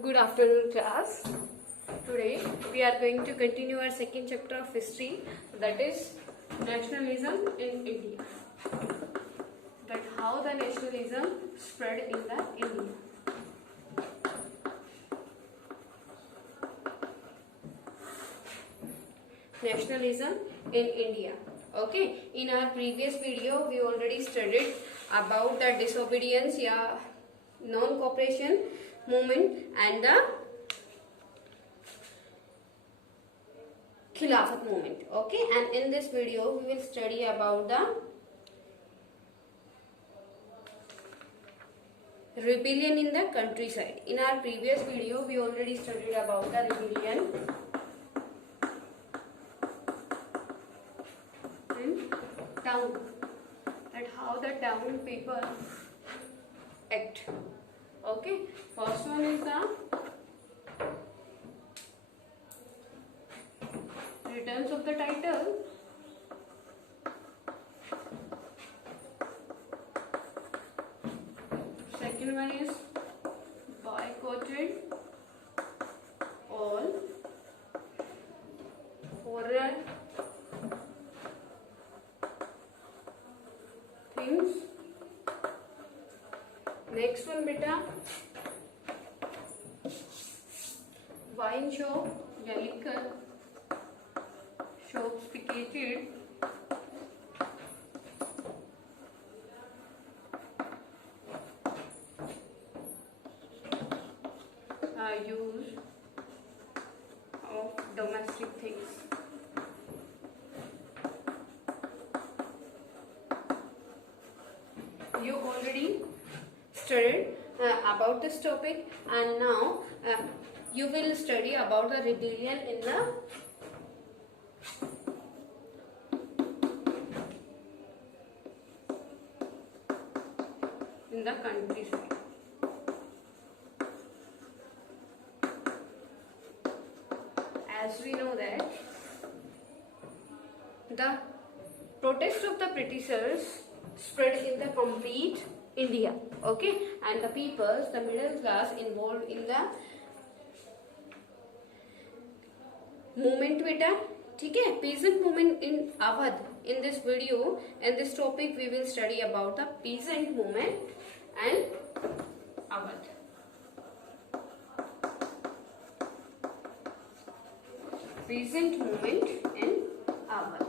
Good afternoon, class. Today we are going to continue our second chapter of history, that is nationalism in India. That how the nationalism spread in the India. Nationalism in India. Okay. In our previous video, we already studied about the disobedience, non-cooperation movement and the Khilafat movement. Okay, and in this video we will study about the rebellion in the countryside. In our previous video we already studied about the rebellion in town, that how the town people act. Okay, first one is the returns of the title. Second one is boycotted all foreign things. Next one beta, wine shop या liquor sophisticated use of domestic things. You already studied about this topic, and now you will study about the rebellion in the countryside. As we know that the protest of the Britishers spread in the complete India, okay, and the peoples, the middle class involved in the movement beta, ठीक है, peasant movement in Awadh. In this video and this topic we will study about the peasant movement and Awadh. Peasant movement in Awadh.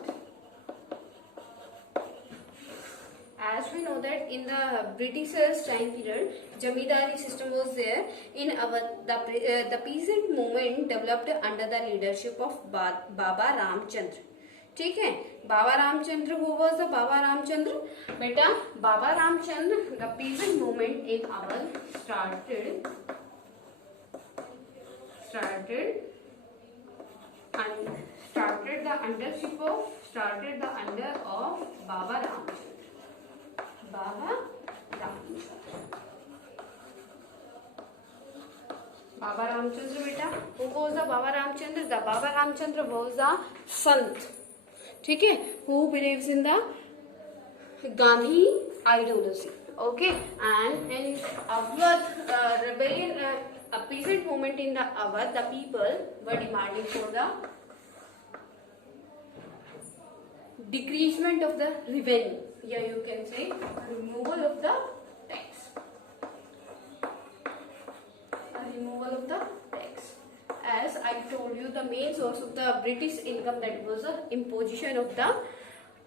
As we know that in the Britishers time period, Jamidari system was there in Awadh. The peasant movement developed under the leadership of Baba Ramchandra. ठीक है, Baba Ramchandra. Who was the Baba Ramchandra? बेटा, Baba Ramchandra, the peasant movement in Awadh started the under of Baba Ramchandra. Baba Ramchandra beta. Who was the Baba Ramchandra? The Baba Ramchandra was the Sant. ठीक है, who believes in the Gandhi ideology. Okay, and in Awadh rebellion, a peasant movement in the Awadh, the people were demanding for the decreasement of the revenue. Yeah, you can say removal of the tax. Removal of the tax. As I told you, the main source of the British income, that was the imposition of the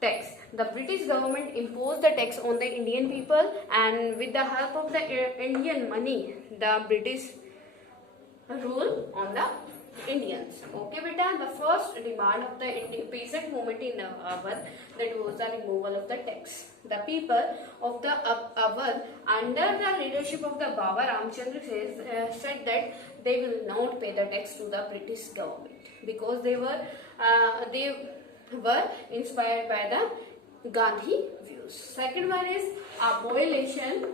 tax. The British government imposed the tax on the Indian people, and with the help of the Indian money, the British rule on the Indians. Okay, beta. The first demand of the peasant movement in Awadh, that was the removal of the tax. The people of the Awadh, under the leadership of the Baba Ramchandra, said that they will not pay the tax to the British government because they were inspired by the Gandhi views. Second one is abolition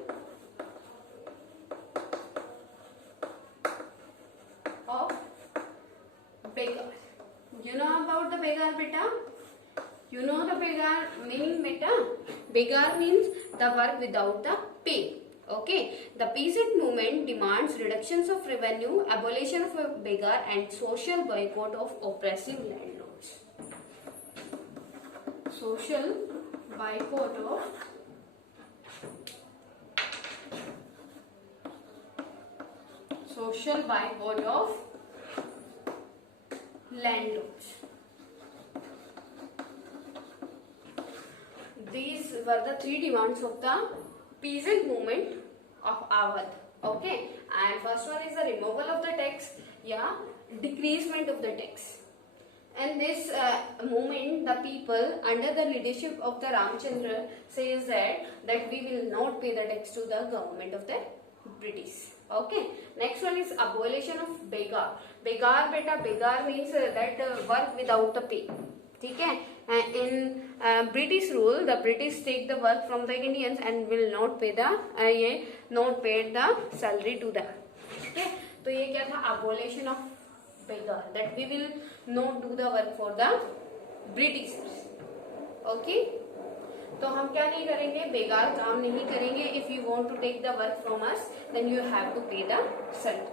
of begar. You know about the begar, beta? You know the begar meaning, beta? Begar means the work without the pay. Okay, the peasant movement demands reductions of revenue, abolition of a beggar, and social boycott of oppressive landlords. Social boycott of landlords. These were the three demands of the peasant movement of Awadh. Okay, and first one is the removal of the tax, decreasement of the tax. And this movement, the people under the leadership of the Ramchandra says that we will not pay the tax to the government of the British. Okay, next one is abolition of beggar. Beggar means that work without the pay. ठीक है, in British rule, the British take the work from the Indians and will not pay the salary to them. Okay, तो ये क्या था, abolition of beggar, that we will not do the work for the Britishers. Okay, तो हम क्या नहीं करेंगे, बेगार काम नहीं करेंगे. If you want to take the work from us, then you have to pay the salary.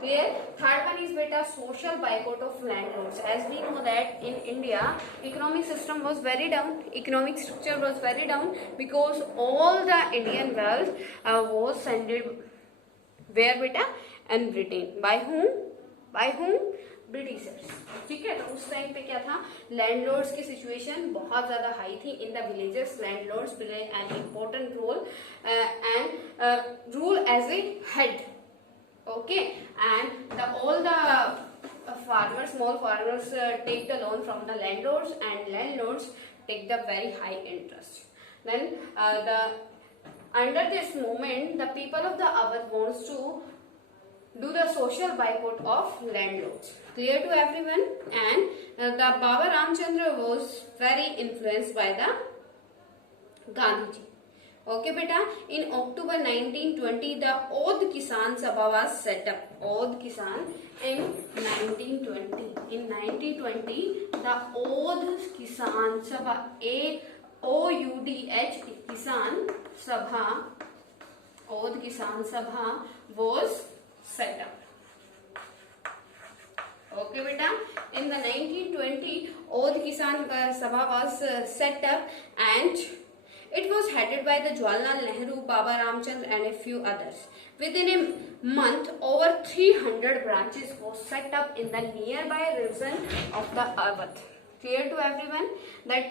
Clear? Third one is beta social boycott of landlords. As we know that in India, economic system was very down, economic structure was very down because all the Indian wealth was sent where beta, and Britain. By whom? Britishers. ठीक है, तो उस time पे क्या था, landlords की situation बहुत ज्यादा हाई थी. In the villages landlords play an important role and rule as a head. Okay, and all the farmers, small farmers take the loan from the landlords, and landlords take the very high interest. Then under this movement, the people of the Awadh wants to do the social boycott of landlords. Clear to everyone? And the Baba Ramchandra was very influenced by the Gandhiji. Okay, beta. In October 1920, the Audh Kisan Sabha was set up. Audh Kisan in 1920. In 1920, the Audh Kisan Sabha, AOUDH Kisan Sabha, Audh Kisan Sabha was set up. Okay, beta. In the 1920, Audh Kisan Sabha was set up, and it was headed by the Jawaharlal Nehru, Baba Ramchandra, and a few others. Within a month, over 300 branches were set up in the nearby region of the Awadh. Clear to everyone? That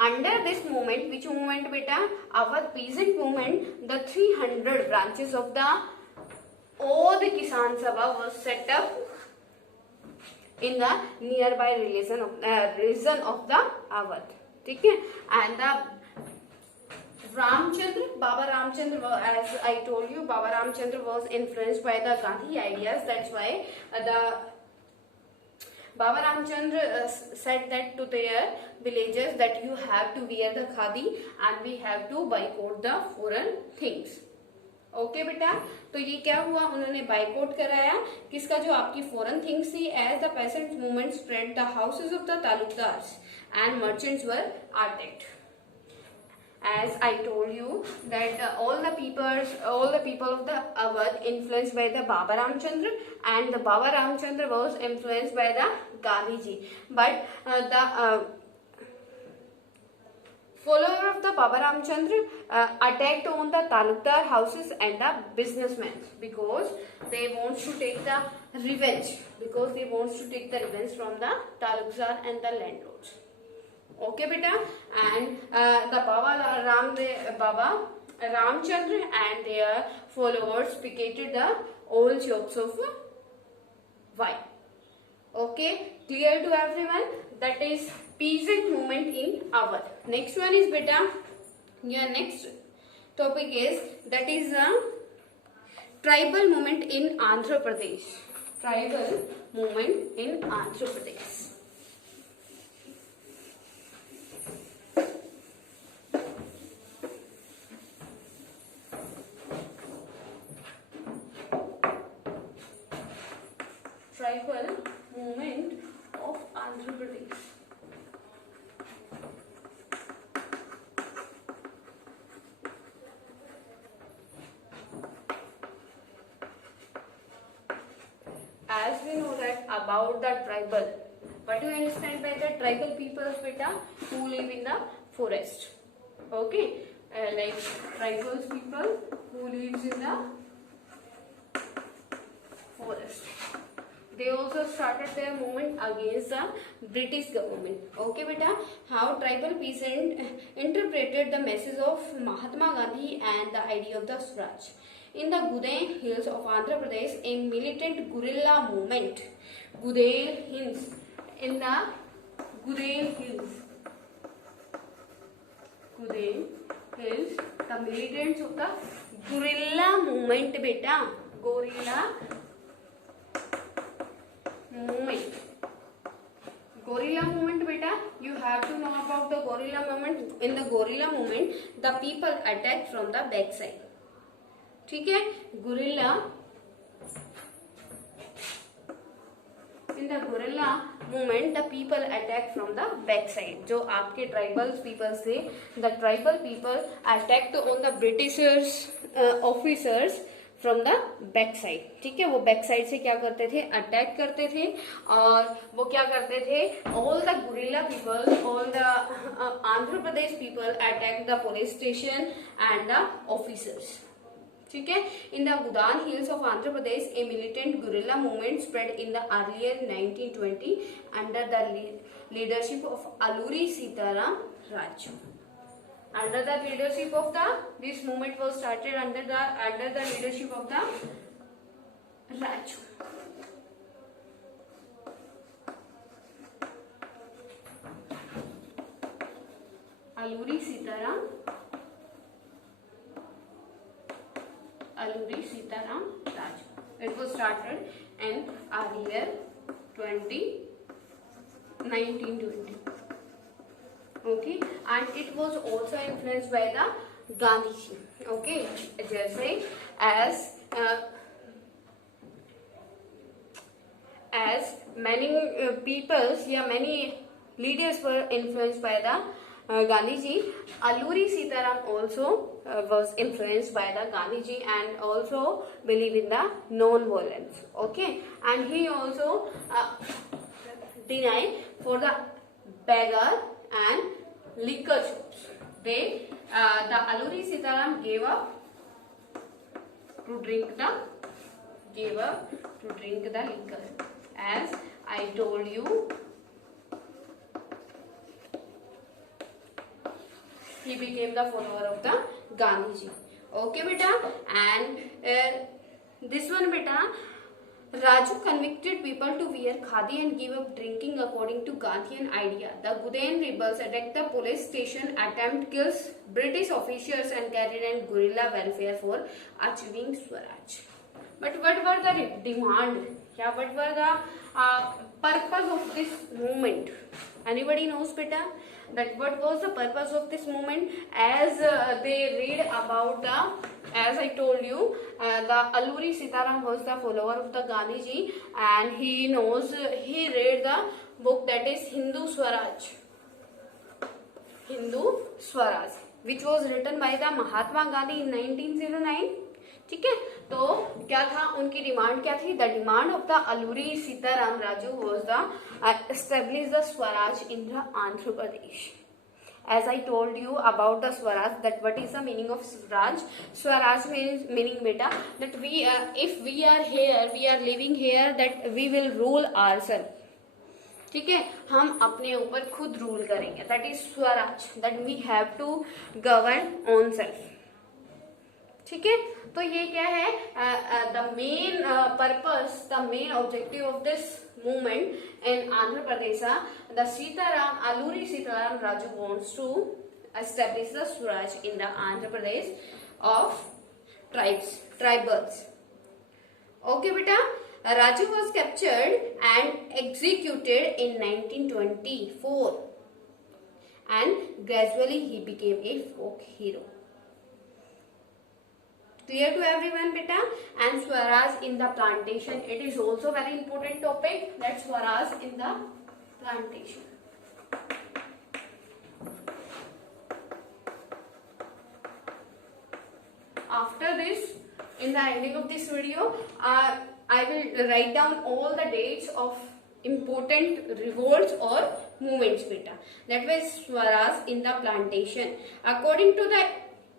under this movement, which movement beta? Awadh peasant movement, the 300 branches of the Audh Kisan Sabha was set up in the nearby region of the Awadh. Okay? And the Baba Ramchandra, as I told you, Baba Ramchandra was influenced by the Gandhi ideas. That's why the Baba Ramchandra said that to their villagers that you have to wear the khadi and we have to boycott the foreign things. Okay बेटा, तो ये क्या हुआ, उन्होंने boycott कराया किसका, जो आपकी फॉरेन थिंग्स थी. As the peasant movement spread, the houses of the talukdars and merchants were attacked. As I told you that all the people of the Awadh influenced by the Baba Ramchandra, and the Baba Ramchandra was influenced by the Gandhiji. But the follower of the Baba Ramchandra attacked on the talukdar houses and the businessmen because they want to take the revenge. From the talukdar and the landlords. Okay, beta. And the Baba Ramchandra and their followers picketed the old shops of wine. Okay, clear to everyone? That is peasant movement in Awadh. Next one is beta. Your next topic is that is a tribal movement in Andhra Pradesh. Tribal movement in Andhra Pradesh. Tribal movement of Andhra Pradesh. as we know that about the tribal, what do you understand by the tribal peoples beta? Who live in the forest. Okay, like tribal people who lives in the forest. They also started their movement against the British government. Okay beta, how tribal peasant interpreted the message of Mahatma Gandhi and the idea of the Swaraj. In the Gudel Hills of Andhra Pradesh, a militant guerrilla movement. Gudel Hills. In the Gudel Hills. Gudel Hills, the militants of the guerrilla movement beta. Guerrilla movement. Guerrilla movement beta, you have to know about the guerrilla movement. In the guerrilla movement, the people attack from the backside. ठीक है, guerrilla, in the guerrilla movement the people attack from the back side. जो आपके tribal people थे, the tribal people attacked on the Britishers officers from the back side. ठीक है, वो back side से क्या करते थे, अटैक करते थे और वो क्या करते थे, all the guerrilla people, all the Andhra Pradesh people attacked the police station and the officers. ठीक है, in the Gudan Hills of Andhra Pradesh, a militant guerrilla movement spread in the earlier 1920 under the leadership of Alluri Sitaram Raju. Under the leadership of this movement was started under the leadership of the Raju. Alluri Sitaram Raju. It was started in earlier 1920. Okay, and it was also influenced by the Gandhiji. Okay, जैसे as many peoples या many leaders were influenced by the Gandhiji, Alluri Sitaram also was influenced by the Gandhiji and also believe in the non-violence. Okay, and he also denied for the beggar and liquor shops. The Alluri Sitaram gave up to drink the liquor. As I told you, he became the follower of the Gandhiji. Okay beta, and this one beta, Raju convicted people to wear khadi and give up drinking according to Gandhian idea. The Gudel rebels attacked the police station, attempt kills British officials and carried out guerrilla warfare for achieving Swaraj. But what were the demand? Yeah, what were the purpose of this movement? Anybody knows beta? That what was the purpose of this movement? As they read about as I told you, the Alluri Sitaram was the follower of the Gandhiji, and he read the book that is Hindu Swaraj, which was written by the Mahatma Gandhi in 1909. ठीक है, तो क्या था उनकी demand, क्या थी? The demand of the Alluri Sitaram Raju was the establish the Swaraj in the Andhra Pradesh. As I told you about the Swaraj, that what is the meaning of Swaraj? Swaraj meaning beta that we if we are here, we are living here, that we will rule ourselves. ठीक है, हम अपने ऊपर खुद rule करेंगे. That is Swaraj, that we have to govern own self. ठीक है, तो ये क्या है? The main purpose, the main objective of this movement in Andhra Pradesh, the Alluri Sitaram Raju wants to establish the Swaraj in the Andhra Pradesh of tribals. Okay beta, Raju was captured and executed in 1924 and gradually he became a folk hero. Clear to everyone beta? And Swaraj in the plantation, it is also very important topic, that Swaraj in the plantation. After this, in the ending of this video, I will write down all the dates of important revolts or movements beta. That was Swaraj in the plantation. According to the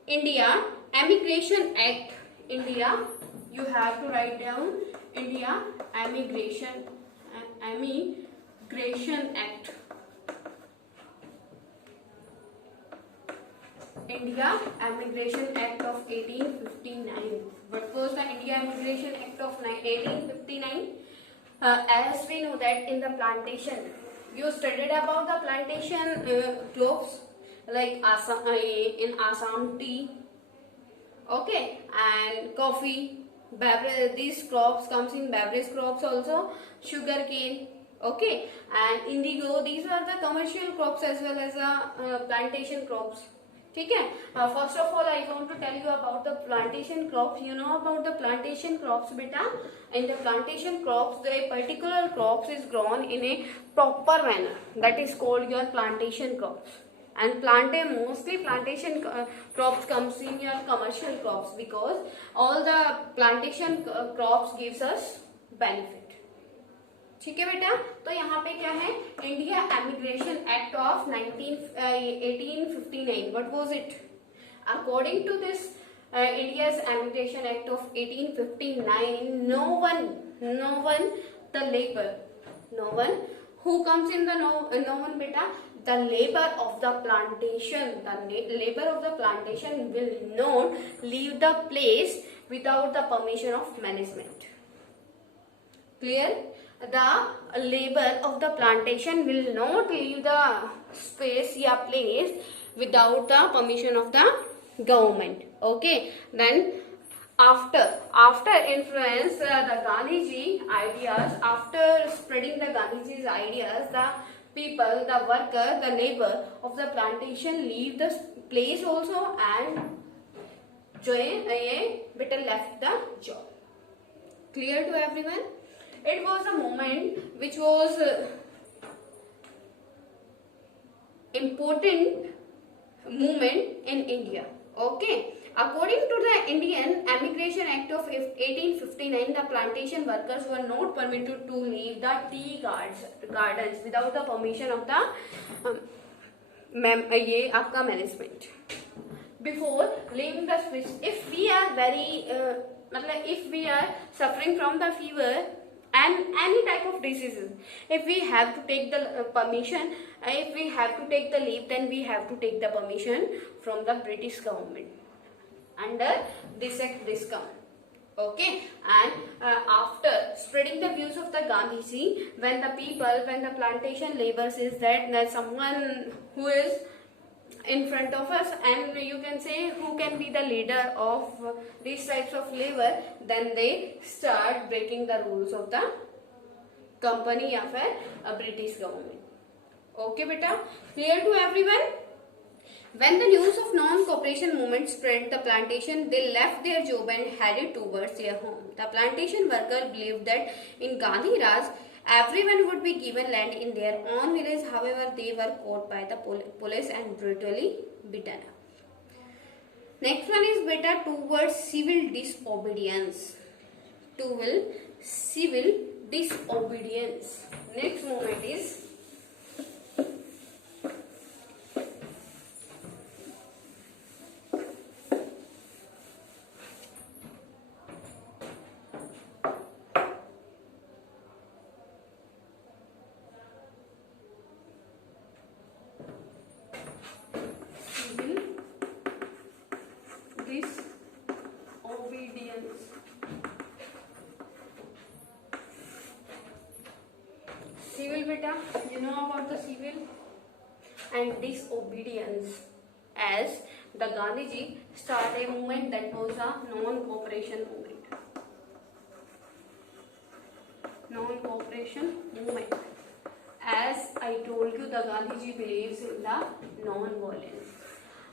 India Emigration Act, India, you have to write down India Emigration Act. India Emigration Act of 1859. What was the India Emigration Act of 1859? As we know that in the plantation, you studied about the plantation crops like Assam, in Assam tea, okay, and coffee. These crops comes in beverage crops also, sugar cane, okay, and indigo. These are the commercial crops as well as the plantation crops. ठीक है. First of all, I want to tell you about the plantation crops. You know about the plantation crops, beta. In the plantation crops, the particular crops is grown in a proper manner. That is called your plantation crops. And mostly plantation crops comes in your commercial crops because all the plantation crops gives us benefit. ठीक है बेटा. तो यहाँ पे क्या है, India emigration act of 1859. What was it? According to this India's Emigration Act of 1859, no one the labor, no one who comes in the no one beta, the labor of the plantation will not leave the place without the permission of management. Clear? The labor of the plantation will not leave the space या place without the permission of the government. Okay. Then after influence the Gandhiji ideas, after spreading the Gandhiji's ideas, the people, the worker, the labor of the plantation leave the place also and left the job. Clear to everyone? It was a moment which was important movement in India. Okay. According to the Indian Emigration Act of 1859, the plantation workers were not permitted to leave the tea gardens without the permission of the management. Before leaving the space, if we are if we are suffering from the fever and any type of diseases, if we have to take the permission, if we have to take the leave, then we have to take the permission from the British government under this act, this come. Okay. And after spreading the views of the Gandhiji, when the plantation labor says that someone who is in front of us and you can say who can be the leader of these types of labor, then they start breaking the rules of the company या फिर British government. Okay beta, clear to everyone? When the news of non-cooperation movement spread the plantation, they left their job and headed towards their home. The plantation worker believed that in Gandhi Raj, everyone would be given land in their own village. However, they were caught by the police and brutally beaten up. Next one is beta towards civil disobedience. Civil disobedience. Next movement is disobedience. Civil beta, you know about the civil and disobedience, as the Gandhiji started a movement that was a non-cooperation movement. Non-cooperation movement. As I told you, the Gandhiji believes in the non-violence.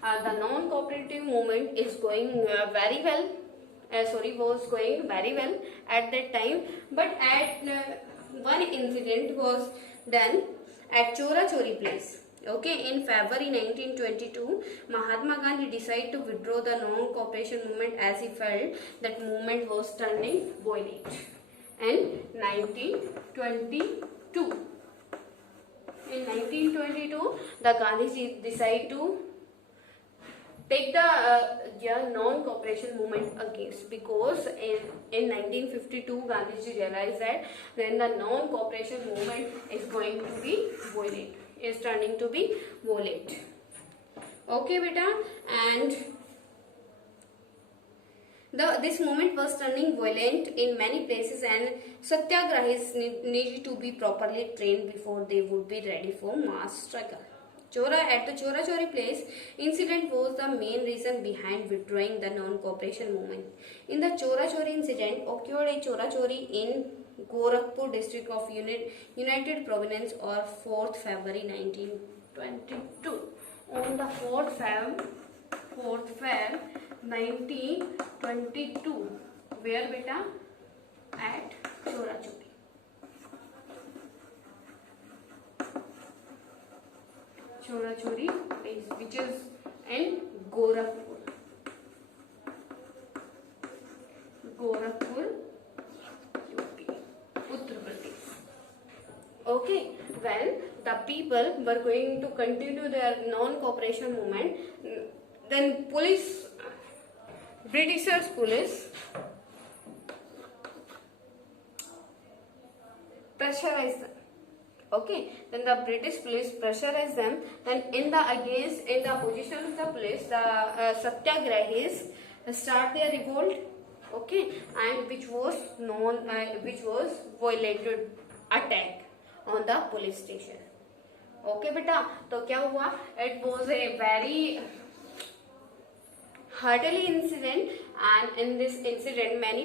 The non-cooperative movement is going very well. Was going very well at that time, but at one incident was done at Chora Chori place. Okay, in February 1922, Mahatma Gandhi decided to withdraw the non-cooperation movement as he felt that movement was turning violent. in 1922. In 1922, the Gandhiji decided to take the non-cooperation movement against, because in 1952 Gandhiji realized that then the non-cooperation movement is going to be violent, is turning to be violent. Okay beta, and this movement was turning violent in many places, and satyagrahis needed to be properly trained before they would be ready for mass struggle. At the Chora Chori place, incident was the main reason behind withdrawing the non-cooperation movement. In the Chora Chori incident occurred a Chora Chori in Gorakhpur district of United Province on 4th February 1922. On the 4th Feb 1922, where beta? At Chora Chori. Chora Chori place, which is in Gorakhpur, UP, Uttar Pradesh. Okay, when the people were going to continue their non-cooperation movement, then Britishers police pressurized them. Okay, then the British police pressurized them. Then in the opposition of the police, the satyagrahis start their revolt. Okay, and which was violated attack on the police station. Okay beta, तो क्या हुआ? It was a very hardly incident, and in this incident many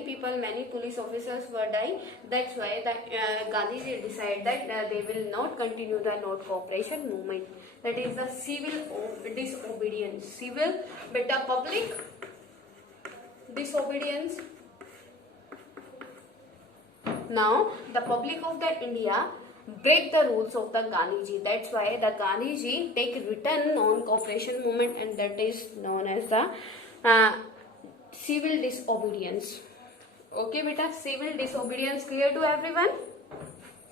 police officers were dying. That's why the Gandhiji decided that they will not continue the non-cooperation movement. That is the civil disobedience. Public disobedience. Now the public of the India break the rules of the Gandhiji. That's why the Gandhiji take written non-cooperation movement, and that is known as the civil disobedience. Okay beta, civil disobedience clear to everyone?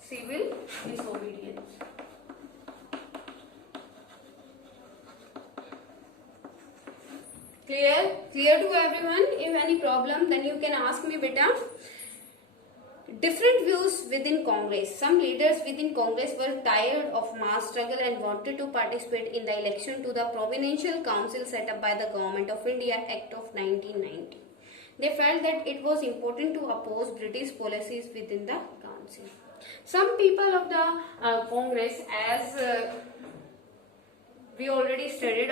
Civil disobedience. Clear to everyone? If any problem, then you can ask me beta. Different views within Congress. Some leaders within Congress were tired of mass struggle and wanted to participate in the election to the Provincial Council set up by the Government of India Act of 1990. They felt that it was important to oppose British policies within the council. Some people of the Congress, as we already studied